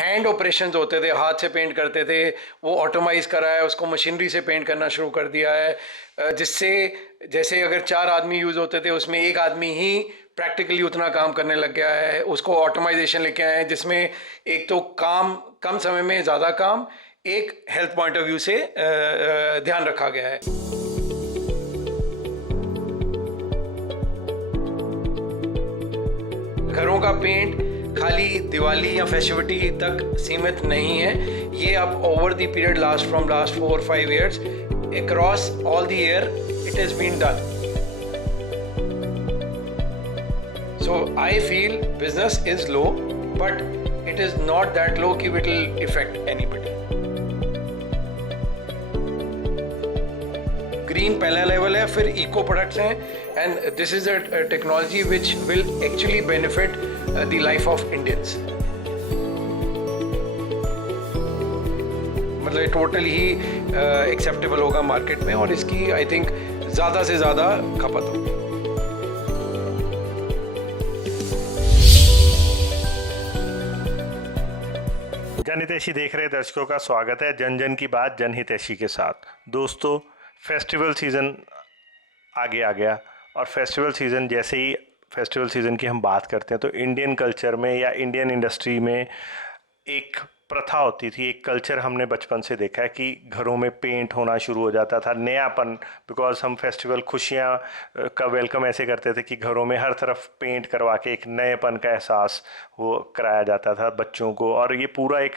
Hand operations होते थे, हाथ से पेंट करते थे, वो ऑटोमाइज करा है, उसको मशीनरी से पेंट करना शुरू कर दिया है, जिससे जैसे अगर 4 आदमी यूज़ होते थे उसमें एक आदमी ही प्रैक्टिकली उतना काम करने लग गया है। उसको ऑटोमाइजेशन लेके आए हैं जिसमें एक तो काम कम समय में ज़्यादा काम, एक हेल्थ पॉइंट ऑफ व्यू से ध्यान रखा गया है। घरों का पेंट खाली दिवाली या फेस्टिविटी तक सीमित नहीं है, ये अब over the period last 4-5 years across all the year it has been done. So I feel business is low, but it is not that low कि it will affect anybody. Green पहला level है, फिर eco products हैं, and this is a technology which will actually benefit the life of Indians. मतलब total ही acceptable होगा market में और इसकी आई थिंक ज़्यादा से ज़्यादा खपत होगी। जनहितैषी देख रहे दर्शकों का स्वागत है जन जन की बात जनहितैषी के साथ। दोस्तों, फेस्टिवल सीज़न आगे आ गया और फेस्टिवल सीज़न जैसे ही फेस्टिवल सीज़न की हम बात करते हैं तो इंडियन कल्चर में या इंडियन इंडस्ट्री में एक प्रथा होती थी, एक कल्चर हमने बचपन से देखा है कि घरों में पेंट होना शुरू हो जाता था, नयापन। बिकॉज हम फेस्टिवल खुशियाँ का वेलकम ऐसे करते थे कि घरों में हर तरफ पेंट करवा के एक नएपन का एहसास वो कराया जाता था बच्चों को, और ये पूरा एक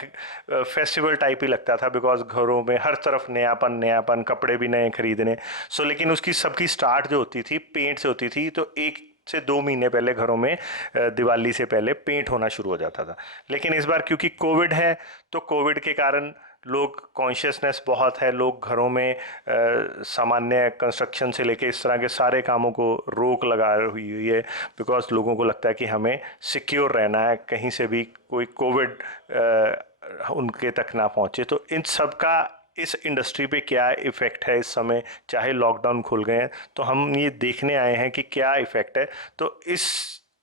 फेस्टिवल टाइप ही लगता था बिकॉज घरों में हर तरफ नयापन नयापन, कपड़े भी नए खरीदने। लेकिन उसकी सबकी स्टार्ट जो होती थी पेंट से होती थी, तो 1 से 2 महीने पहले घरों में दिवाली से पहले पेंट होना शुरू हो जाता था। लेकिन इस बार क्योंकि कोविड है तो कोविड के कारण लोग कॉन्शियसनेस बहुत है, लोग घरों में सामान्य कंस्ट्रक्शन से लेके इस तरह के सारे कामों को रोक लगा हुई है बिकॉज लोगों को लगता है कि हमें सिक्योर रहना है, कहीं से भी कोई कोविड उनके तक ना पहुँचे। तो इन सब का इस इंडस्ट्री पे क्या इफ़ेक्ट है इस समय, चाहे लॉकडाउन खुल गए हैं, तो हम ये देखने आए हैं कि क्या इफ़ेक्ट है। तो इस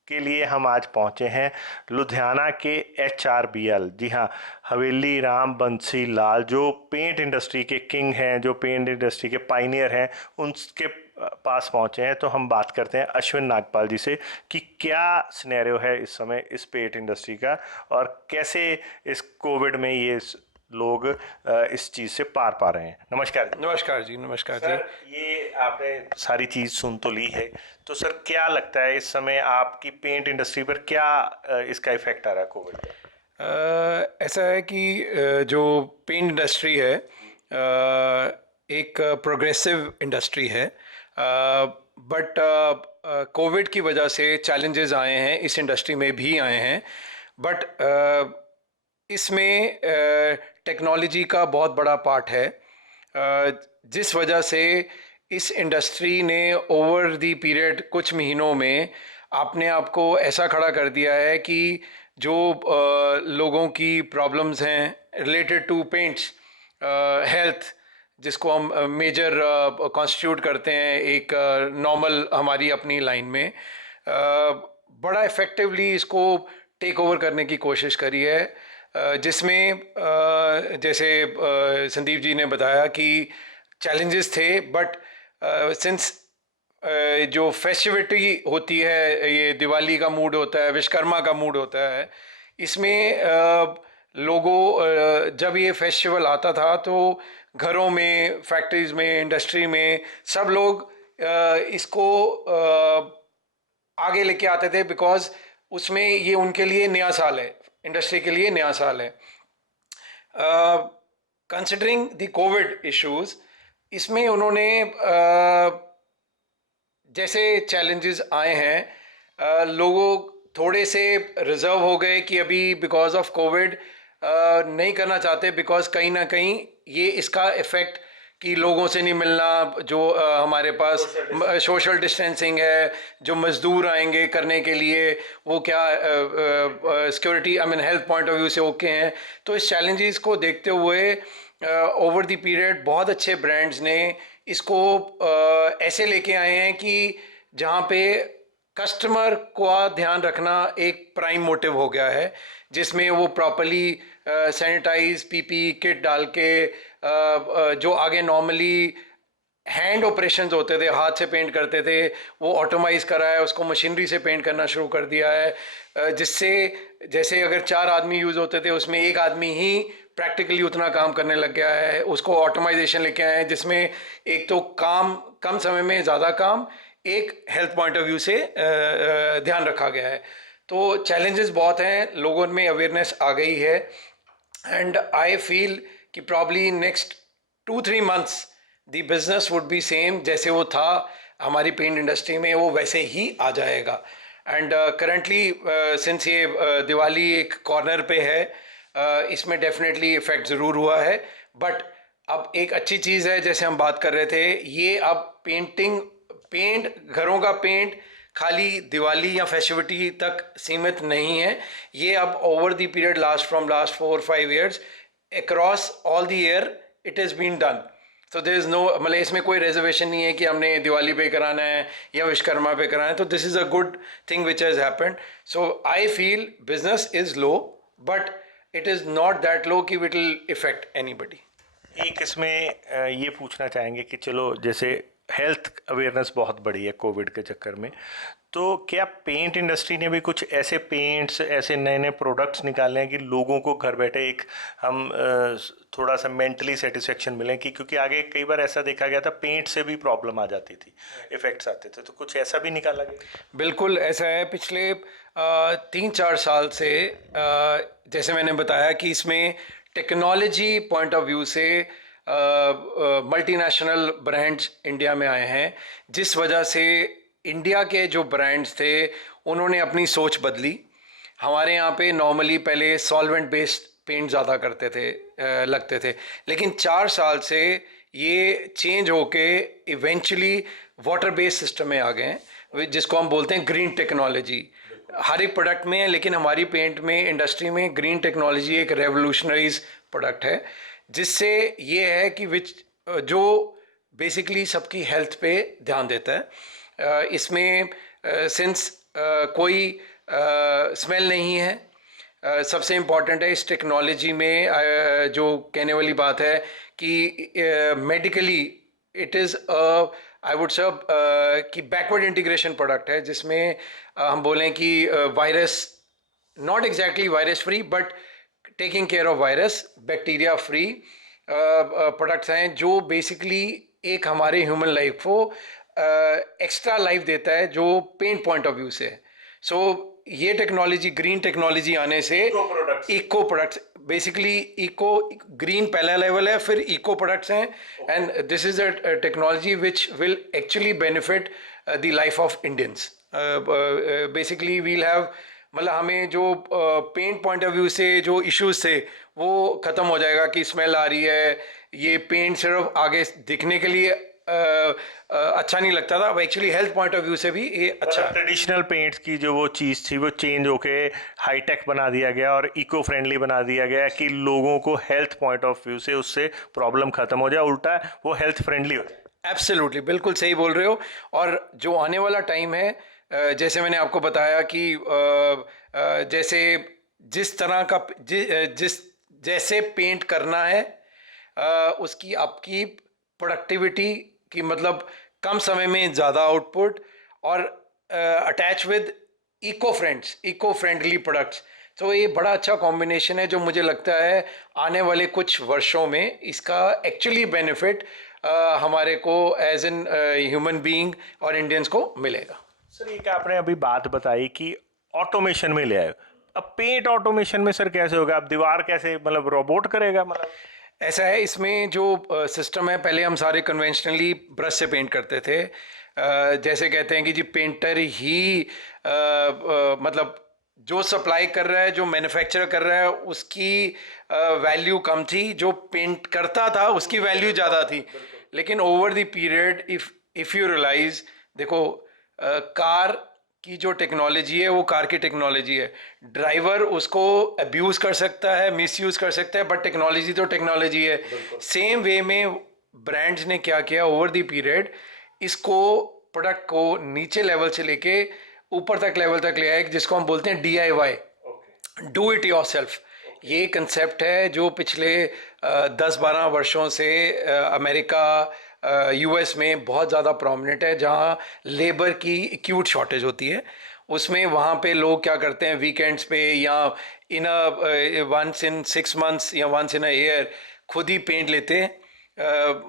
के लिए हम आज पहुंचे हैं लुधियाना के HRBL, जी हाँ, हवेली राम बंसी लाल, जो पेंट इंडस्ट्री के किंग हैं, जो पेंट इंडस्ट्री के पाइनियर हैं, उनके पास पहुंचे हैं। तो हम बात करते हैं अश्विन नागपाल जी से कि क्या सिनेरियो है इस समय इस पेंट इंडस्ट्री का और कैसे इस कोविड में ये लोग इस चीज़ से पार पा रहे हैं। नमस्कार जी। नमस्कार जी। नमस्कार सर, जी। ये आपने सारी चीज़ सुन तो ली है, तो सर क्या लगता है इस समय आपकी पेंट इंडस्ट्री पर क्या इसका इफेक्ट आ रहा है कोविड का? ऐसा है कि जो पेंट इंडस्ट्री है एक प्रोग्रेसिव इंडस्ट्री है, बट कोविड की वजह से चैलेंजेस आए हैं, इस इंडस्ट्री में भी आए हैं। बट इसमें टेक्नोलॉजी का बहुत बड़ा पार्ट है, जिस वजह से इस इंडस्ट्री ने ओवर द पीरियड कुछ महीनों में अपने आप को ऐसा खड़ा कर दिया है कि जो लोगों की प्रॉब्लम्स हैं रिलेटेड टू पेंट्स, हेल्थ, जिसको हम मेजर कॉन्स्टिट्यूट करते हैं एक नॉर्मल हमारी अपनी लाइन में, बड़ा इफ़ेक्टिवली इसको टेक ओवर करने की कोशिश करी है, जिसमें जैसे संदीप जी ने बताया कि चैलेंजेस थे, बट सिंस जो फेस्टिविटी होती है, ये दिवाली का मूड होता है, विश्वकर्मा का मूड होता है, इसमें लोगों जब ये फेस्टिवल आता था तो घरों में, फैक्ट्रीज में, इंडस्ट्री में सब लोग इसको आगे लेके आते थे बिकॉज उसमें ये उनके लिए नया साल है, इंडस्ट्री के लिए नया साल है। कंसिडरिंग द कोविड इश्यूज, इसमें उन्होंने जैसे चैलेंजेस आए हैं, लोगों थोड़े से रिजर्व हो गए कि अभी बिकॉज ऑफ कोविड नहीं करना चाहते, बिकॉज कहीं ना कहीं ये इसका इफ़ेक्ट कि लोगों से नहीं मिलना, जो हमारे पास सोशल डिस्टेंसिंग है, जो मज़दूर आएंगे करने के लिए वो क्या security I mean health point of view से ओके हैं। तो इस चैलेंजेस को देखते हुए ओवर द पीरियड बहुत अच्छे ब्रांड्स ने इसको ऐसे लेके आए हैं कि जहाँ पे कस्टमर का ध्यान रखना एक प्राइम मोटिव हो गया है, जिसमें वो प्रॉपरली सैनिटाइज पीपी किट डाल के जो आगे नॉर्मली हैंड ऑपरेशंस होते थे, हाथ से पेंट करते थे, वो ऑटोमाइज करा है, उसको मशीनरी से पेंट करना शुरू कर दिया है, जिससे जैसे अगर 4 आदमी यूज़ होते थे उसमें एक आदमी ही प्रैक्टिकली उतना काम करने लग गया है। उसको ऑटोमाइजेशन लेके आए हैं, जिसमें एक तो काम कम समय में ज़्यादा काम, एक हेल्थ पॉइंट ऑफ व्यू से ध्यान रखा गया है। तो चैलेंजेस बहुत हैं, लोगों में अवेयरनेस आ गई है, एंड आई फील कि probably next 2-3 months the business would be same, जैसे वो था हमारी पेंट इंडस्ट्री में वो वैसे ही आ जाएगा। एंड करेंटली सिंस ये दिवाली एक कॉर्नर पे है, इसमें डेफिनेटली इफेक्ट ज़रूर हुआ है, बट अब एक अच्छी चीज़ है, जैसे हम बात कर रहे थे, ये अब पेंट घरों का पेंट खाली दिवाली या फेस्टिविटी तक सीमित नहीं है, ये अब over the period last 4-5 years across all the year it is been done. तो देयर इज़ नो, मतलब इसमें कोई रिजर्वेशन नहीं है कि हमने दिवाली पे कराना है या विश्वकर्मा पे कराना है। तो this is a good thing which has happened. So I feel business is low, but it is not that low कि इट विल इफेक्ट एनीबडी। एक इसमें ये पूछना चाहेंगे कि चलो जैसे हेल्थ अवेयरनेस बहुत बढ़ी है कोविड के चक्कर में, तो क्या पेंट इंडस्ट्री ने भी कुछ ऐसे पेंट्स, ऐसे नए नए प्रोडक्ट्स निकाले हैं कि लोगों को घर बैठे एक हम थोड़ा सा मेंटली सेटिस्फेक्शन मिले, कि क्योंकि आगे कई बार ऐसा देखा गया था पेंट से भी प्रॉब्लम आ जाती थी, इफेक्ट्स आते थे, तो कुछ ऐसा भी निकाला गया? बिल्कुल ऐसा है। पिछले 3-4 साल से जैसे मैंने बताया कि इसमें टेक्नोलॉजी पॉइंट ऑफ व्यू से मल्टीनेशनल ब्रांड्स इंडिया में आए हैं, जिस वजह से इंडिया के जो ब्रांड्स थे उन्होंने अपनी सोच बदली। हमारे यहाँ पे नॉर्मली पहले सॉल्वेंट बेस्ड पेंट ज़्यादा करते थे, लगते थे, लेकिन 4 साल से ये चेंज होके इवेंचुअली वाटर बेस्ड सिस्टम में आ गए हैं, जिसको हम बोलते हैं ग्रीन टेक्नोलॉजी। हर एक प्रोडक्ट में है, लेकिन हमारी पेंट में इंडस्ट्री में ग्रीन टेक्नोलॉजी एक रेवोल्यूशनरीज प्रोडक्ट है, जिससे ये है कि जो बेसिकली सबकी हेल्थ पे ध्यान देता है। इसमें सिंस कोई स्मेल नहीं है, सबसे इम्पॉर्टेंट है इस टेक्नोलॉजी में जो कहने वाली बात है कि medically it is I would से कि बैकवर्ड इंटीग्रेशन प्रोडक्ट है, जिसमें हम बोलें कि virus, not exactly virus free, but taking care of virus, bacteria free products हैं, जो बेसिकली एक हमारे ह्यूमन लाइफ को एक्स्ट्रा लाइफ देता है, जो पेंट पॉइंट ऑफ व्यू से है। सो ये टेक्नोलॉजी, ग्रीन टेक्नोलॉजी आने से eco products, basically eco green पहला लेवल है, फिर इको प्रोडक्ट्स हैं, and this is a technology which will actually benefit the life of Indians. Basically we'll have, मतलब हमें जो पेंट पॉइंट ऑफ व्यू से जो इश्यूज थे वो ख़त्म हो जाएगा कि स्मेल आ रही है, ये पेंट सिर्फ आगे दिखने के लिए अच्छा नहीं लगता था, actually health point of view से भी ये अच्छा है। ट्रेडिशनल पेंट्स की जो वो चीज़ थी वो चेंज होके हाईटेक बना दिया गया और इको फ्रेंडली बना दिया गया कि लोगों को हेल्थ पॉइंट ऑफ व्यू से उससे प्रॉब्लम खत्म हो जाए, उल्टा वो हेल्थ फ्रेंडली हो जाए। एब्सोल्युटली, बिल्कुल सही बोल रहे हो। और जो आने वाला टाइम है, जैसे मैंने आपको बताया कि जैसे जिस तरह का जैसे पेंट करना है, उसकी आपकी प्रोडक्टिविटी की, मतलब कम समय में ज़्यादा आउटपुट, और attach with eco friendly products. तो ये बड़ा अच्छा कॉम्बिनेशन है, जो मुझे लगता है आने वाले कुछ वर्षों में इसका एक्चुअली बेनिफिट हमारे को एज एन ह्यूमन बीइंग और इंडियंस को मिलेगा। सर एक आपने अभी बात बताई कि ऑटोमेशन में ले आए, अब पेंट ऑटोमेशन में सर कैसे होगा? अब दीवार कैसे, मतलब रोबोट करेगा? मतलब ऐसा है, इसमें जो सिस्टम है, पहले हम सारे कन्वेंशनली ब्रश से पेंट करते थे। जैसे कहते हैं कि जी पेंटर ही मतलब जो सप्लाई कर रहा है, जो मैन्युफैक्चर कर रहा है, उसकी वैल्यू कम थी, जो पेंट करता था उसकी वैल्यू ज़्यादा थी। लेकिन over the period if you realize, देखो कार की जो टेक्नोलॉजी है वो कार की टेक्नोलॉजी है, ड्राइवर उसको अब्यूज़ कर सकता है, मिसयूज़ कर सकता है, बट टेक्नोलॉजी तो टेक्नोलॉजी है। सेम वे में ब्रांड्स ने क्या किया ओवर द पीरियड, इसको प्रोडक्ट को नीचे लेवल से लेके ऊपर तक लेवल तक ले आए जिसको हम बोलते हैं DIY, डू इट योरसेल्फ। ये कंसेप्ट है जो पिछले 10-12 वर्षों से अमेरिका, US में बहुत ज़्यादा प्रोमिनेंट है, जहाँ लेबर की एक्यूट शॉर्टेज होती है। उसमें वहाँ पे लोग क्या करते हैं, वीकेंड्स पे या इन वंस इन 6 months या वंस इन अ ईयर खुद ही पेंट लेते,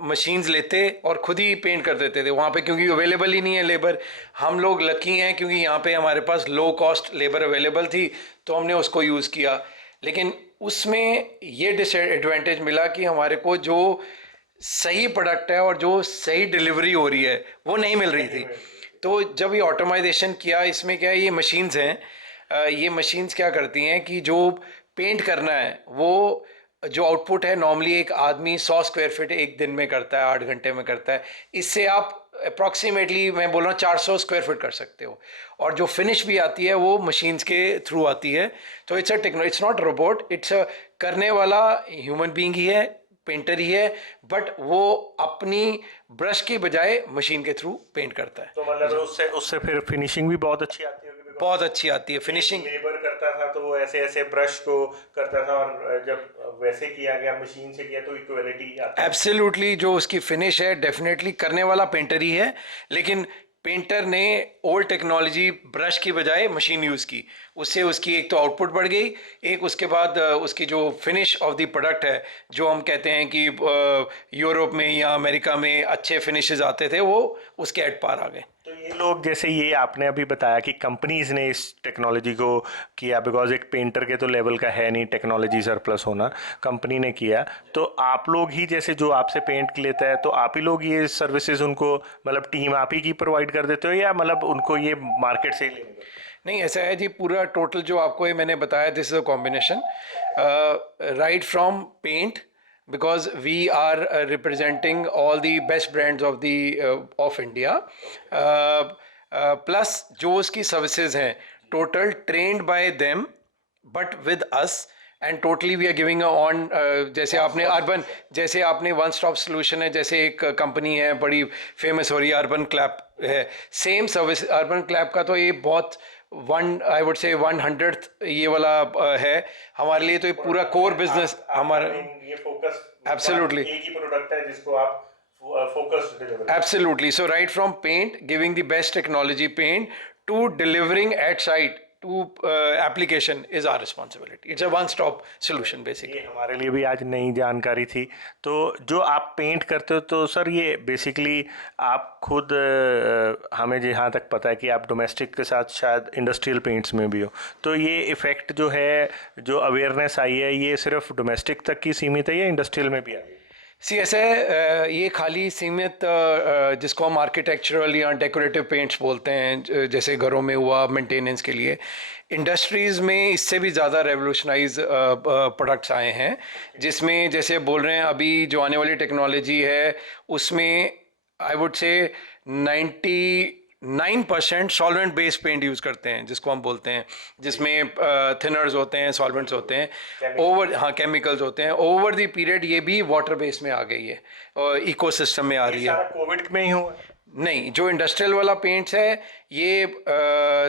मशीन्स लेते और खुद ही पेंट कर देते थे वहाँ पे, क्योंकि अवेलेबल ही नहीं है लेबर। हम लोग लकी हैं क्योंकि यहाँ पे हमारे पास लो कॉस्ट लेबर अवेलेबल थी, तो हमने उसको यूज़ किया। लेकिन उसमें ये डिसएडवांटेज मिला कि हमारे को जो सही प्रोडक्ट है और जो सही डिलीवरी हो रही है वो नहीं मिल रही थी। तो जब ये ऑटोमाइजेशन किया, इसमें क्या है, ये मशीन्स हैं, ये मशीन्स क्या करती हैं कि जो पेंट करना है वो जो आउटपुट है, नॉर्मली एक आदमी 100 स्क्वायर फीट एक दिन में करता है, 8 घंटे में करता है। इससे आप अप्रॉक्सीमेटली, मैं बोल रहा हूँ, 400 स्क्वायर फीट कर सकते हो। और जो फिनिश भी आती है वो मशीन्स के थ्रू आती है। तो इट्स नॉट रोबोट, इट्स करने वाला ह्यूमन बीइंग ही है, पेंटर ही है, बट वो अपनी ब्रश की बजाय मशीन के थ्रू पेंट करता है। तो मतलब उससे उससे फिर फिनिशिंग भी बहुत अच्छी आती होगी। बहुत अच्छी आती है फिनिशिंग। लेबर करता था तो वो ऐसे ऐसे ब्रश को करता था, और जब वैसे किया गया, मशीन से किया, तो इक्वलिटी आती है। एब्सोल्युटली, जो उसकी फिनिश है डेफिनेटली करने वाला पेंटर ही है, लेकिन पेंटर ने ओल्ड टेक्नोलॉजी ब्रश की बजाय मशीन यूज़ की। उससे उसकी एक तो आउटपुट बढ़ गई, एक उसके बाद उसकी जो फिनिश ऑफ द प्रोडक्ट है, जो हम कहते हैं कि यूरोप में या अमेरिका में अच्छे फिनिशेस आते थे, वो उसके एट पार आ गए। तो ये लोग, जैसे ये आपने अभी बताया कि कंपनीज ने इस टेक्नोलॉजी को किया, बिकॉज एक पेंटर के तो लेवल का है नहीं टेक्नोलॉजी सरप्लस होना, कंपनी ने किया। तो आप लोग ही, जैसे जो आपसे पेंट लेता है, तो आप ही लोग ये सर्विसेज उनको, मतलब टीम आप ही की प्रोवाइड कर देते हो, या मतलब उनको ये मार्केट से ही लेने को? नहीं, ऐसा है जी, पूरा टोटल जो आपको ये मैंने बताया, this is a combination right from paint, because we are representing all the best brands of India, plus जो उसकी services हैं total trained by them but with us, and totally we are giving a on जैसे आपने urban, जैसे आपने one stop solution है, जैसे एक कंपनी है बड़ी फेमस हो रही है, अर्बन क्लैप है, सेम सर्विस। अर्बन क्लैप का तो ये बहुत आई वुड से 100th ये वाला है हमारे लिए, तो ये पूरा कोर बिजनेस हमारा। ये फोकस एब्सोल्युटली, एक ही प्रोडक्ट है जिसको आप focus deliver. Absolutely, so right from paint, giving the best technology paint, to delivering at site, to application is our responsibility. It's a one stop solution basically. ये हमारे लिए भी आज नई जानकारी थी। तो जो आप पेंट करते हो, तो सर ये बेसिकली आप खुद, हमें जहाँ तक पता है कि आप डोमेस्टिक के साथ शायद इंडस्ट्रियल पेंट्स में भी हो, तो ये इफ़ेक्ट जो है, जो अवेयरनेस आई है, ये सिर्फ डोमेस्टिक तक की सीमित है या इंडस्ट्रियल में भी आई है? सी ऐसे ये खाली सीमित जिसको हम आर्किटेक्चरल या डेकोरेटिव पेंट्स बोलते हैं, जैसे घरों में हुआ मेंटेनेंस के लिए, इंडस्ट्रीज़ में इससे भी ज़्यादा रेवोल्यूशनाइज प्रोडक्ट्स आए हैं, जिसमें जैसे बोल रहे हैं अभी जो आने वाली टेक्नोलॉजी है उसमें आई वुड से 99% सॉल्वेंट बेस्ड पेंट यूज़ करते हैं, जिसको हम बोलते हैं, जिसमें थिनर्स होते हैं, सॉल्वेंट्स होते हैं, केमिकल्स होते हैं। ओवर द पीरियड ये भी वाटर बेस्ड में आ गई है और इकोसिस्टम में आ रही है। कोविड में ही हुआ? नहीं, जो इंडस्ट्रियल वाला पेंट्स है ये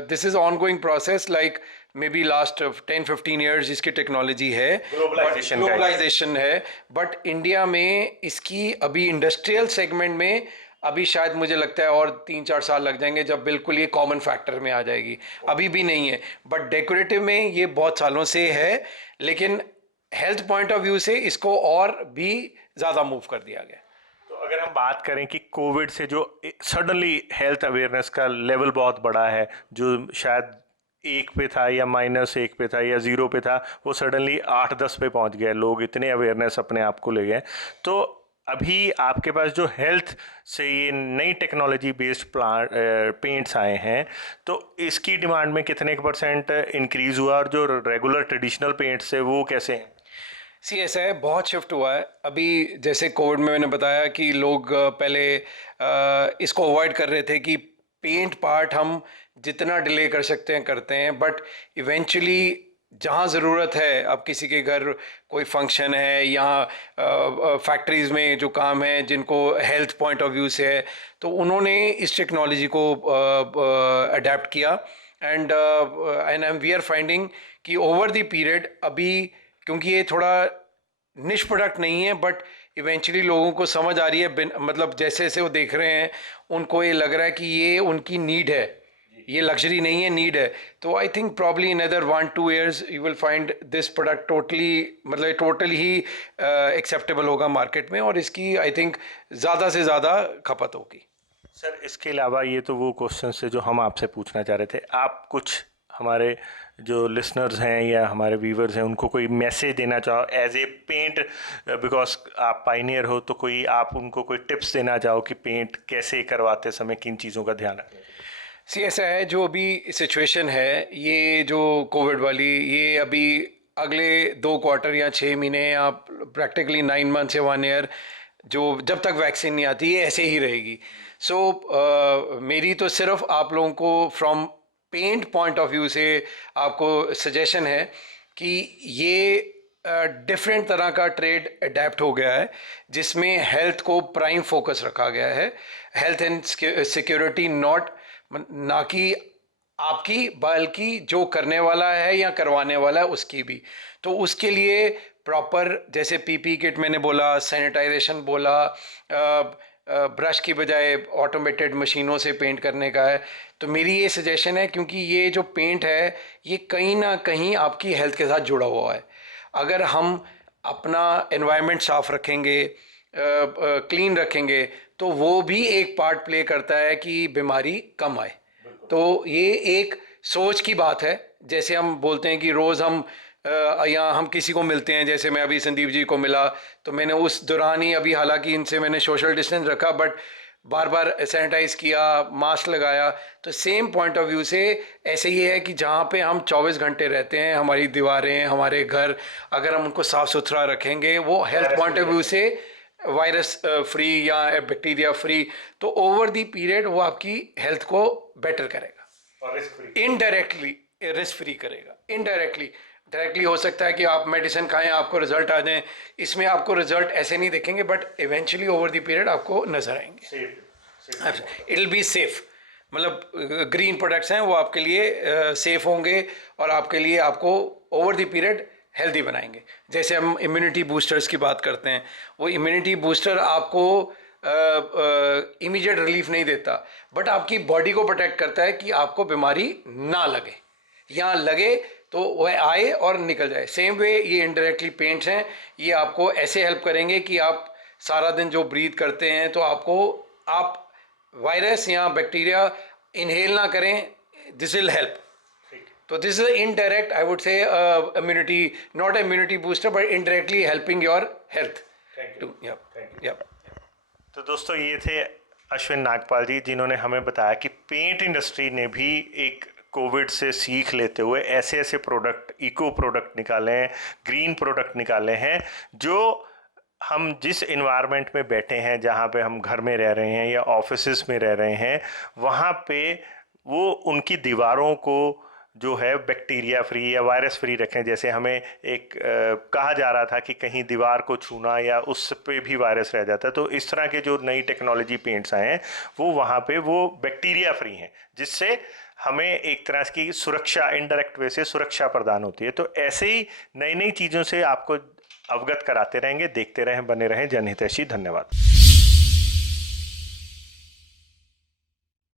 this is on going process, like may be last 10-15 years इसकी टेक्नोलॉजी है, ग्लोबलाइजेशन है, बट इंडिया में इसकी अभी इंडस्ट्रियल सेगमेंट में अभी शायद मुझे लगता है और 3-4 साल लग जाएंगे जब बिल्कुल ये कॉमन फैक्टर में आ जाएगी। अभी भी नहीं है, बट डेकोरेटिव में ये बहुत सालों से है, लेकिन हेल्थ पॉइंट ऑफ व्यू से इसको और भी ज़्यादा मूव कर दिया गया। तो अगर हम बात करें कि कोविड से जो सडनली हेल्थ अवेयरनेस का लेवल बहुत बड़ा है, जो शायद 1 पे था या -1 पे था या 0 पे था, वो सडनली 8-10 पे पहुंच गए, लोग इतने अवेयरनेस अपने आप को ले गए। तो अभी आपके पास जो हेल्थ से ये नई टेक्नोलॉजी बेस्ड पेंट्स आए हैं, तो इसकी डिमांड में कितने % इंक्रीज हुआ, और जो रेगुलर ट्रेडिशनल पेंट्स है वो कैसे हैं? सी ऐसा है, बहुत शिफ्ट हुआ है। अभी जैसे कोविड में मैंने बताया कि लोग पहले इसको अवॉइड कर रहे थे कि पेंट पार्ट हम जितना डिले कर सकते हैं करते हैं, बट इवेंचुअली जहाँ ज़रूरत है, अब किसी के घर कोई फंक्शन है या फैक्ट्रीज़ में जो काम है जिनको हेल्थ पॉइंट ऑफ व्यू से है, तो उन्होंने इस टेक्नोलॉजी को अडेप्ट किया एंड वी आर फाइंडिंग कि ओवर द पीरियड अभी, क्योंकि ये थोड़ा निश प्रोडक्ट नहीं है, बट इवेंचुअली लोगों को समझ आ रही है, मतलब जैसे जैसे वो देख रहे हैं उनको ये लग रहा है कि ये उनकी नीड है, ये लग्जरी नहीं है, नीड है. तो I think probably in other 1-2 years you will find this product totally, मतलब टोटली ही एक्सेप्टेबल होगा मार्केट में, और इसकी आई थिंक ज़्यादा से ज़्यादा खपत होगी. सर इसके अलावा ये तो वो क्वेश्चन थे जो हम आपसे पूछना चाह रहे थे, आप कुछ हमारे जो लिसनर्स हैं या हमारे व्यूवर्स हैं उनको कोई मैसेज देना चाहो एज ए पेंट, बिकॉज आप पाइनियर हो, तो कोई आप उनको कोई टिप्स देना चाहो कि पेंट कैसे करवाते समय किन चीज़ों का ध्यान रखना? सी ऐसा है, जो अभी सिचुएशन है, ये जो कोविड वाली, ये अभी अगले 2 क्वार्टर या 6 महीने या प्रैक्टिकली 9 months या 1 year, जो जब तक वैक्सीन नहीं आती ये ऐसे ही रहेगी. सो मेरी तो सिर्फ आप लोगों को from paint point of view से आपको सजेशन है कि ये डिफरेंट तरह का ट्रेड अडेप्ट हो गया है, जिसमें हेल्थ को प्राइम फोकस रखा गया है. हेल्थ एंड सिक्योरिटी ना कि आपकी, बल्कि जो करने वाला है या करवाने वाला है उसकी भी. तो उसके लिए प्रॉपर, जैसे पीपी किट मैंने बोला, सैनिटाइजेशन बोला, ब्रश की बजाय ऑटोमेटेड मशीनों से पेंट करने का है. तो मेरी ये सजेशन है, क्योंकि ये जो पेंट है ये कहीं ना कहीं आपकी हेल्थ के साथ जुड़ा हुआ है. अगर हम अपना एनवायरनमेंट साफ रखेंगे, क्लीन रखेंगे, तो वो भी एक पार्ट प्ले करता है कि बीमारी कम आए. तो ये एक सोच की बात है. जैसे हम बोलते हैं कि रोज़ हम या हम किसी को मिलते हैं, जैसे मैं अभी संदीप जी को मिला, तो मैंने उस दौरान ही, अभी हालांकि इनसे मैंने सोशल डिस्टेंस रखा, बट बार बार सैनिटाइज किया, मास्क लगाया. तो सेम पॉइंट ऑफ व्यू से ऐसे ही है कि जहाँ पे हम 24 घंटे रहते हैं, हमारी दीवारें, हमारे घर, अगर हम उनको साफ़ सुथरा रखेंगे, वो हेल्थ पॉइंट ऑफ व्यू से वायरस फ्री या बैक्टीरिया फ्री, तो ओवर दी पीरियड वो आपकी हेल्थ को बेटर करेगा और इनडायरेक्टली रिस्क फ्री करेगा. इनडायरेक्टली, डायरेक्टली हो सकता है कि आप मेडिसिन खाएं, आपको रिजल्ट आ जाएं, इसमें आपको रिजल्ट ऐसे नहीं दिखेंगे, but eventually over the period आपको नजर आएंगे. इट विल बी सेफ, मतलब ग्रीन प्रोडक्ट्स हैं वो आपके लिए सेफ होंगे और आपके लिए, आपको ओवर द पीरियड हेल्दी बनाएंगे. जैसे हम इम्यूनिटी बूस्टर्स की बात करते हैं, वो इम्यूनिटी बूस्टर आपको इमीडिएट रिलीफ नहीं देता, बट आपकी बॉडी को प्रोटेक्ट करता है कि आपको बीमारी ना लगे, या लगे तो वह आए और निकल जाए. सेम वे ये इनडायरेक्टली पेंट्स हैं, ये आपको ऐसे हेल्प करेंगे कि आप सारा दिन जो ब्रीथ करते हैं, तो आप वायरस या बैक्टीरिया इनहेल ना करें. This will help. तो this is indirect, I would say immunity, not immunity booster, but indirectly helping your health. तो दोस्तों ये थे अश्विन नागपाल जी, जिन्होंने हमें बताया कि पेंट इंडस्ट्री ने भी एक कोविड से सीख लेते हुए ऐसे ऐसे प्रोडक्ट, इको प्रोडक्ट निकाले हैं, ग्रीन प्रोडक्ट निकाले हैं, जो हम जिस इन्वायरमेंट में बैठे हैं, जहाँ पे हम घर में रह रहे हैं या ऑफिसेस में रह रहे हैं, वहाँ पे वो उनकी दीवारों को जो है बैक्टीरिया फ्री या वायरस फ्री रखें. जैसे हमें एक कहा जा रहा था कि कहीं दीवार को छूना या उस पे भी वायरस रह जाता है, तो इस तरह के जो नई टेक्नोलॉजी पेंट्स आए हैं वो वहाँ पे वो बैक्टीरिया फ्री हैं, जिससे हमें एक तरह की सुरक्षा, इनडायरेक्ट वे से सुरक्षा प्रदान होती है. तो ऐसे ही नई नई चीज़ों से आपको अवगत कराते रहेंगे. देखते रहें, बने रहें जनहितैषी. धन्यवाद.